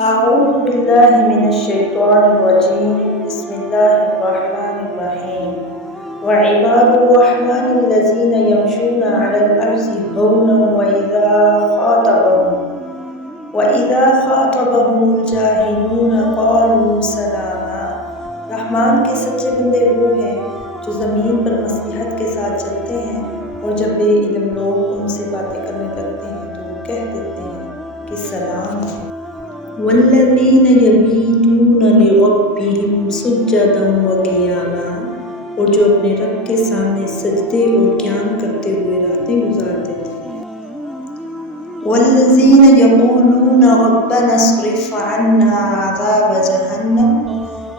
أعوذ بالله من الشيطان الرجيم بسم الله الرحمن الرحيم وعباد الرحمن الذين يمشون على الأرض هونا وإذا خاطبهم الجاهلون قالوا سلاما۔ رحمان کے سچے بندے وہ ہیں جو زمین پر مصلحت کے ساتھ چلتے ہیں اور جب بے علم لوگ ان سے باتیں کرنے لگتے ہیں تو وہ کہہ دیتے ہیں کہ سلام ہے۔ والذین یبیتون لربہم سجدا وقیاما، اور جو اپنے رب کے سامنے سجدے اور قیام کرتے ہوئے راتیں گزارتے تھے۔ والذین یقولون ربنا اصرف عنا عذاب جہنم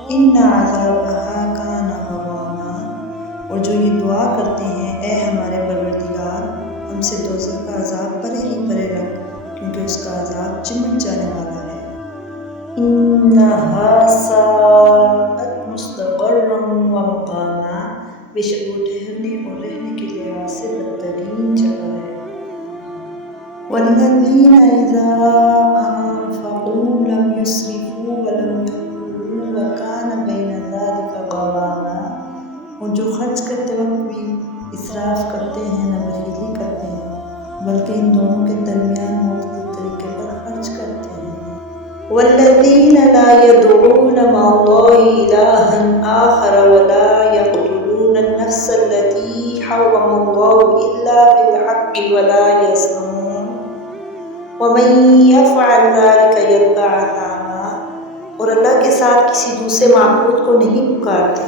ان عذابها کان غراما، اور جو یہ دعا کرتے ہیں اے ہمارے پروردگار ہم سے دوزخ کا عذاب پرے ہی پرے رکھ کیونکہ اس کا عذاب چمٹ جانے والا ہے۔ انہا ساءت مستقرا ومقاما، بے شک وہ ٹھہرنے اور رہنے کے لحاظ سے بدترین جگہ ہے۔ والذین اذا انفقوا لم یسرفوا ولم یقتروا وکان بین ذلک قواما، اور جو خرچ کرتے وقت بھی اسراف کرتے ہیں نہ بخیلی کرتے ہیں بلکہ ان دونوں کے درمیان معتدل طریقے پر خرچ کرتے ہیں۔ والذین لا يدعون مع اللہ الہا آخر ولا يقتلون النفس التي حرم اللہ الا بالحق ولا يزنون ومن يفعل ذلك يلقى عثاما، اور اللہ کے ساتھ کسی دوسرے معبود کو نہیں پکارتے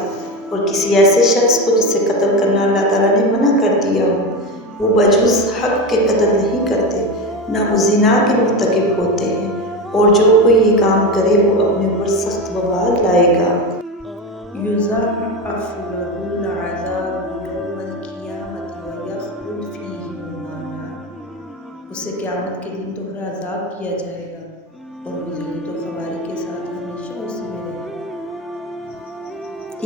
اور کسی ایسے شخص کو جسے قتل کرنا اللہ تعالیٰ نے منع کر دیا ہو، وہ بجز حق کے قتل نہیں کرتے نہ وہ زنا کے مرتکب ہوتے ہیں، اور جو کوئی یہ کام کرے وہ اپنے اوپر سخت وبال لائے گا۔ یضاعف لہ العذاب یوم القیامۃ ویخلد فیہ مہانا، اسے قیامت کے دن دوہرا عذاب کیا جائے گا اور وہ ذلت و خواری کے ساتھ ہمیشہ اسی میں رہے گا۔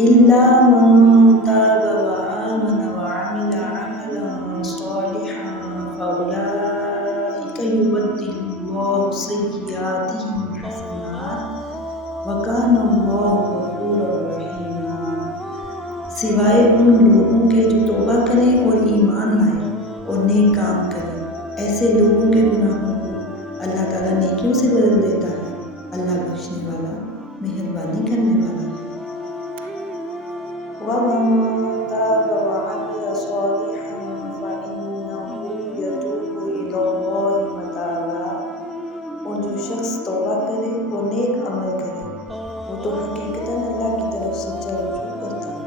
الا من تاب وآمن وعمل عملا صالحا فاولئک یبدل اللہ سیئاتہم حسنات وکان اللہ غفورا رحیما، سوائے ان لوگوں کے جو توبہ کریں اور ایمان لائیں اور نیک کام کریں، ایسے لوگوں کے گناہوں کو اللہ تعالیٰ نیکیوں سے بدل دیتا ہے، اللہ بخشنے والا مہربانی کرنے والا ہے۔ وَمَن تَابَ وَعَمِلَ صَالِحًا فَإِنَّهُ يَتُوبُ إِلَى اللَّهِ مَتَابًا، اور جو شخص توبہ کرے اور نیک عمل کرے وہ تو حقیقتاً اللہ کی طرف سچا رجوع کرتا ہے۔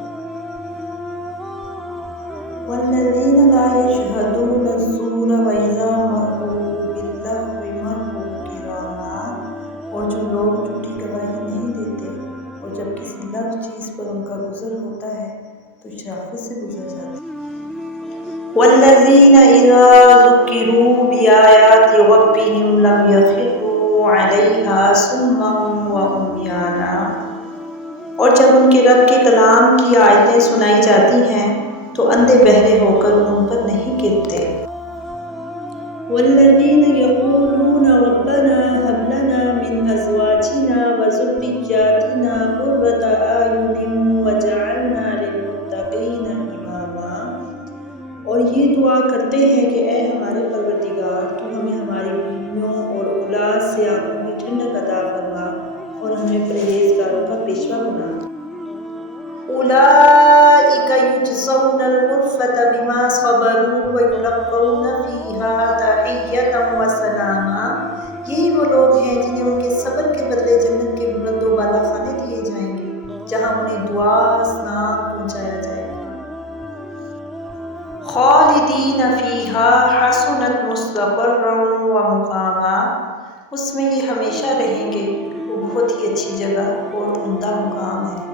وَالَّذِينَ لَا يَشْهَدُونَ الزُّورَ وَإِذَا مَرُّوا بِاللَّغْوِ مَرُّوا كِرَامًا، اور جو لوگ جھوٹی گواہی نہیں دیتے اور جب کسی لغو چیز پر ان کا گزر ہوتا ہے تو شرافت سے گزر جاتے ہیں۔ وَالَّذِينَ إِذَا ذُكِّرُوا بِآيَاتِ رَبِّهِمْ لَمْ يَخِرُّوا عَلَيْهَا صُمًّا وَعُمْيَانًا، اور جب ان کے رب کے کلام کی آیتیں سنائی جاتی ہیں تو اندھے بہرے ہو کر ان پر نہیں گرتے۔ والذین یقولون ربنا هب لنا من ازواجنا وذریاتنا قرۃ اعین واجعلنا للمتقین اماما، اور یہ دعا کرتے ہیں کہ اے ہمارے پروردگار تو ہمیں ہماری بیویوں اور اولاد سے آنکھوں کی ٹھنڈک عطا فرما اور ہمیں پرہیزگاروں کا پیشوا بنا۔ اولئک یجزون الغرفۃ بما صبروا ویلقون فیہا تحیۃ وسلاما، یہی وہ لوگ ہیں جنہیں ان کے صبر کے بدلے جنت کے بلند و بالا خانے دیے جائیں گے جہاں انہیں دعا ثنا پہنچایا جائے گا۔ خالدین فیہا حسنت مستقرا ومقاما، اس میں یہ ہمیشہ رہیں گے، وہ بہت ہی اچھی جگہ اور عمدہ مقام ہے۔